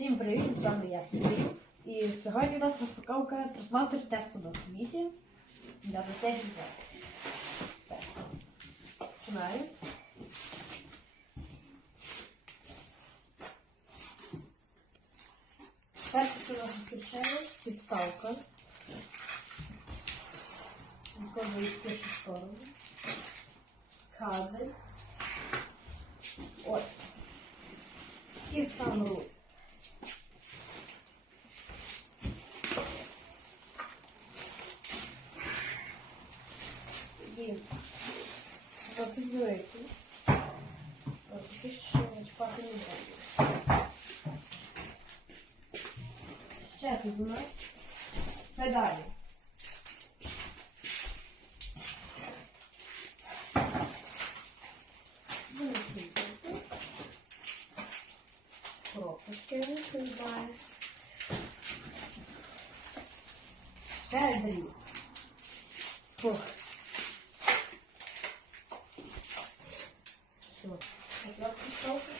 Всім привіт, з вами я Сергій. І сьогодні у нас розпаковка Трансмастер тесту 28 для PlayStation 5. Починаю. Перше, що нас зустрічає, підставка. Відкладаю в першу сторону. Кабель. Ось. І сам aqui. Eu posso ver aqui. Ó, deixa eu chamar é de quatro minutos. Já é tudo, né? Vai dar. Que vai. Porra. Поставка.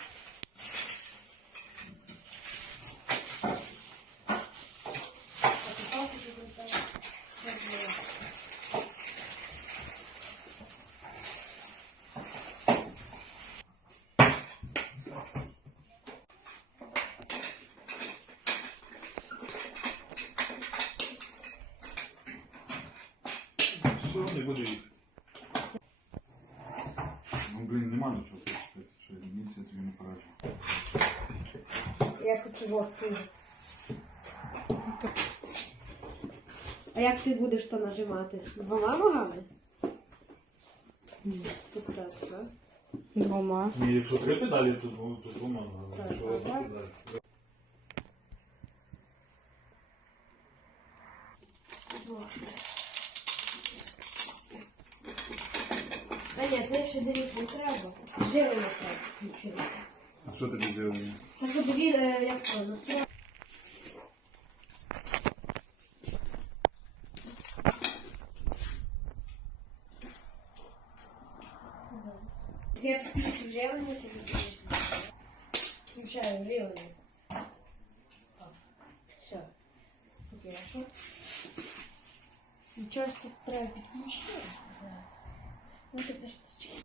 Записалка, записалка. Як було? Все, не буду їхати. Нема до чого сказати, що місія тобі не пораджу. Я хочу вот тут. А як ти будеш то нажимати? Двома ногами? Тут треба, так? Двома. Ні, якщо три педалі, то двома, двома ногами. Так, Якщо одна педаль. А ні, це ще дивіться не треба. Живлення треба включити. А що тобі зелені? Та що тобі, е, як то, настрой. Я включу живлення, ти включиш. Включаю живлення. О, Все. Окей, а що? Нічого ж тут треба підключити. Look at this.